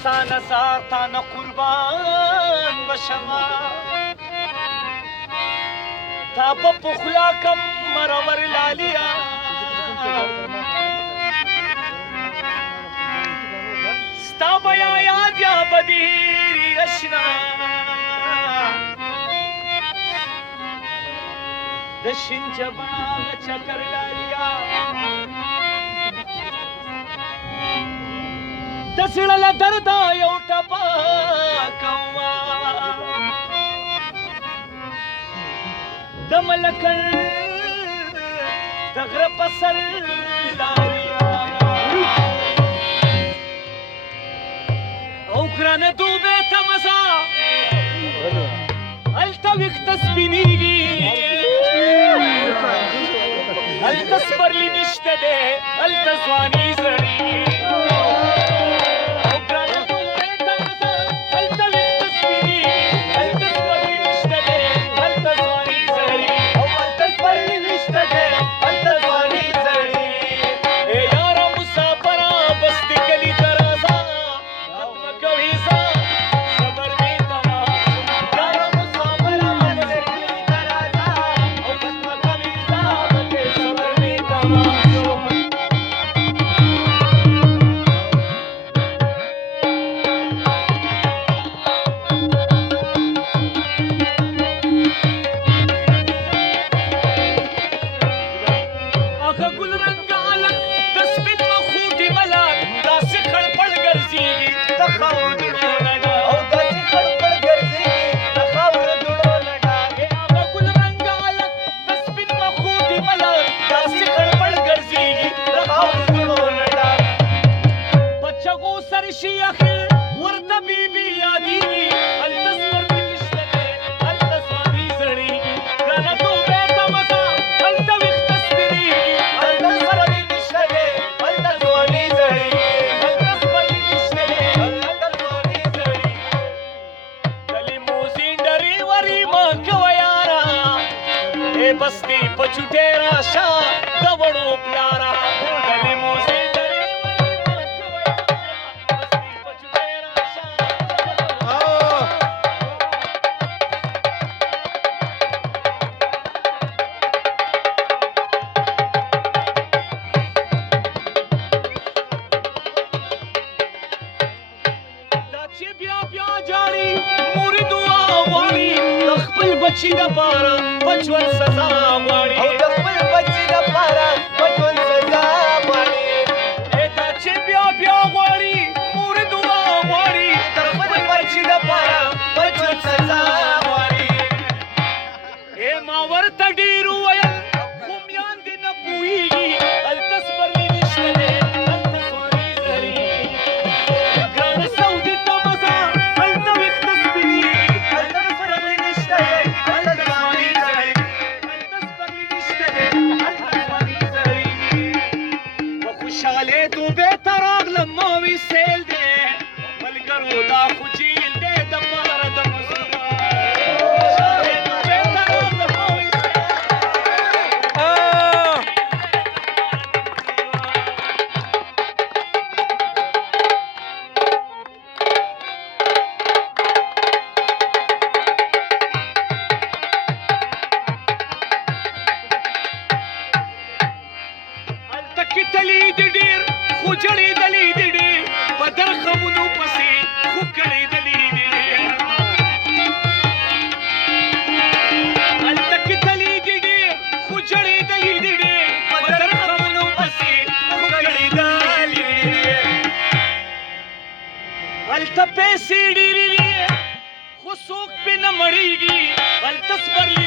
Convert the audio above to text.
ستانه ساتانه قربان بشما تا په پخلا کم مرور لالیا ستا بیا یاد یا بدیری اشنا د شینجباغ چکر لالیا د زړه درد یو ټپه کوما د ملکن د غره په سر لالیا او ګرانه دوبه ته مزه هلته ویښته سپینېږي هلته سپرلي نشته دی هلته ځواني زړېږي बस्ती पछुटे राशा दवड़ो प्यारा गली मोसे डरे बस्ती पछुटे राशा दाची बिया बिया जानी मूरी दुआ वाली तखपल बच्ची दा पारा बचवन सजा वाली او د خپل بچی لپاره بچون سزا غواړي اته چې بیا بیا غواړي مور دعا غواړي د خپل بچی لپاره بچون سزا غواړي ما ورته ډېر وویل خو میان دې نه پوهېږي هلته سپرلي نشته دی هلته ځواني زړېږي ګرانه سعودي ته مزه هلته ویښته سپینېږي هلته سپرلي نشته دی هلته ځواني زړېږي خوشاله دوبه تراغلم موي سیل دے ملګرو دا خو جیل دے د پاره د مزدورا خوشاله دوبه تراغلم موي التکی تلی دی ډیر خو جړې دلی دی ډیر په درخمونو پسې خو کړې دلی دی ډیر التکی تلی دی ډیر خو جړې دلی دی ډیر په درخمونو پسې خو کړې دلی ډیر الته پیسې ډېرې خو څوک پې نه مړېږي هلته سپرلي